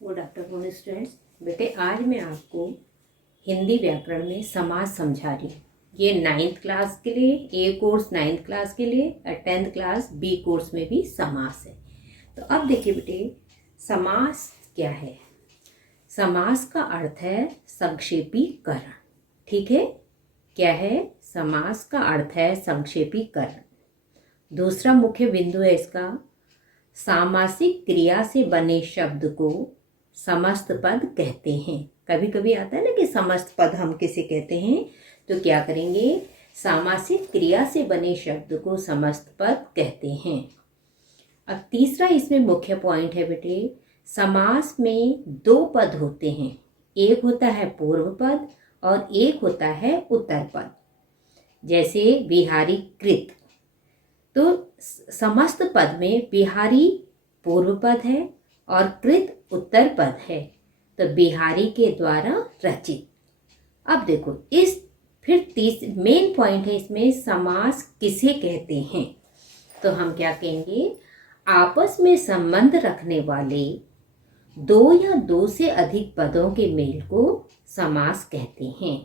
Good afternoon students. बेटे आज मैं आपको हिंदी व्याकरण में समास समझा रही हूँ। ये 9th क्लास के लिए ए कोर्स 9th क्लास के लिए और 10th क्लास बी कोर्स में भी समास है। तो अब देखिए बेटे, समास क्या है। समास का अर्थ है संक्षेपीकरण। ठीक है, क्या है? समास का अर्थ है संक्षेपीकरण। दूसरा मुख्य बिंदु है इसका, सामासिक क्रिया से बने शब्द को समस्त पद कहते हैं। कभी कभी आता है ना कि समस्त पद हम किसे कहते हैं, तो क्या करेंगे, सामासिक क्रिया से बने शब्द को समस्त पद कहते हैं। अब तीसरा इसमें मुख्य पॉइंट है बेटे, समास में दो पद होते हैं, एक होता है पूर्व पद और एक होता है उत्तर पद। जैसे बिहारी कृत, तो समस्त पद में बिहारी पूर्व पद है और कृत उत्तर पद है, तो बिहारी के द्वारा रचित। अब देखो इस फिर मेन पॉइंट है इसमें, समास किसे कहते हैं, तो हम क्या कहेंगे, आपस में संबंध रखने वाले दो या दो से अधिक पदों के मेल को समास कहते हैं।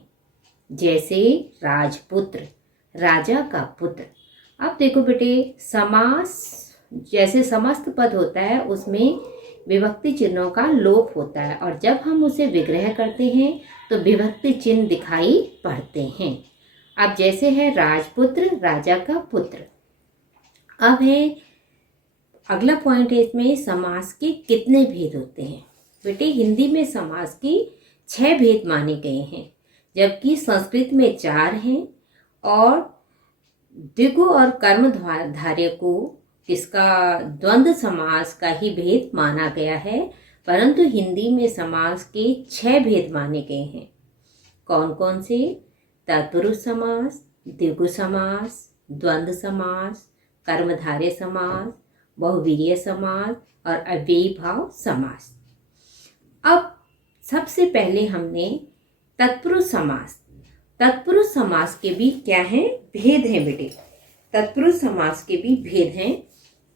जैसे राजपुत्र, राजा का पुत्र। अब देखो बेटे, समास जैसे समस्त पद होता है उसमें विभक्ति चिन्हों का लोप होता है, और जब हम उसे विग्रह करते हैं तो विभक्ति चिन्ह दिखाई पड़ते हैं। अब जैसे है राजपुत्र, राजा का पुत्र। अब है अगला पॉइंट है इसमें, समास के कितने भेद होते हैं। बेटे हिंदी में समास की 6 भेद माने गए हैं, जबकि संस्कृत में 4 हैं, और द्विगु और कर्मधारय को इसका द्वंद्व समास का ही भेद माना गया है, परंतु हिंदी में समास के 6 भेद माने गए हैं। कौन कौन से? तत्पुरुष समास, द्विगु समास, द्वंद्व समास, कर्मधारय समास, बहुवीर्य समास और अव्ययी भाव समास। अब सबसे पहले हमने तत्पुरुष समास। तत्पुरुष समास के भी क्या हैं? भेद हैं बेटे। तत्पुरुष समास के भी भेद हैं।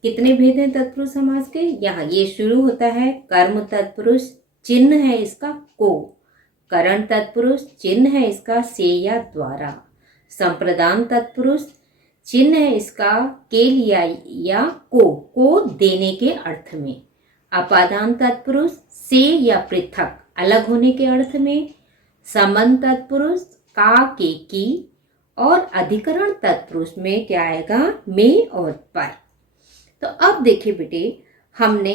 कितने भेद हैं तत्पुरुष समास के? यहाँ ये शुरू होता है कर्म तत्पुरुष, चिन्ह है इसका को। करण तत्पुरुष, चिन्ह है इसका से या द्वारा। संप्रदान तत्पुरुष, चिन्ह है इसका के लिया या को देने के अर्थ में। अपादान तत्पुरुष, से या पृथक अलग होने के अर्थ में। संबंध तत्पुरुष, का के की। और अधिकरण तत्पुरुष में क्या आएगा? में और पर। तो अब देखिए बेटे, हमने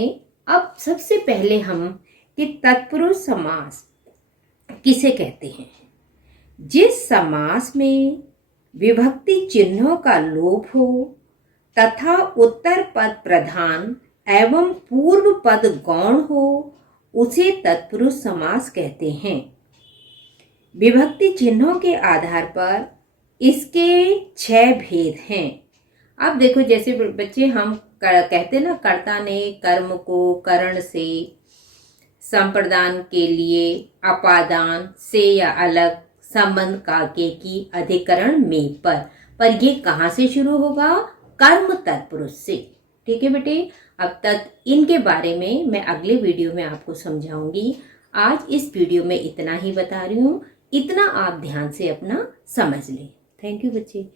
अब सबसे पहले हम कि तत्पुरुष समास किसे कहते हैं। जिस समास में विभक्ति चिन्हों का लोप हो तथा उत्तर पद प्रधान एवं पूर्व पद गौण हो, उसे तत्पुरुष समास कहते हैं। विभक्ति चिन्हों के आधार पर इसके 6 भेद हैं। अब देखो, जैसे बच्चे हम कहते ना, कर्ता ने कर्म को करण से, संप्रदान के लिए अपादान से या अलग, संबंध का के की, अधिकरण में पर ये कहाँ से शुरू होगा? कर्म तत्पुरुष से। ठीक है बेटे, अब तक इनके बारे में मैं अगले वीडियो में आपको समझाऊंगी। आज इस वीडियो में इतना ही बता रही हूँ, इतना आप ध्यान से अपना समझ लें। थैंक यू बच्चे।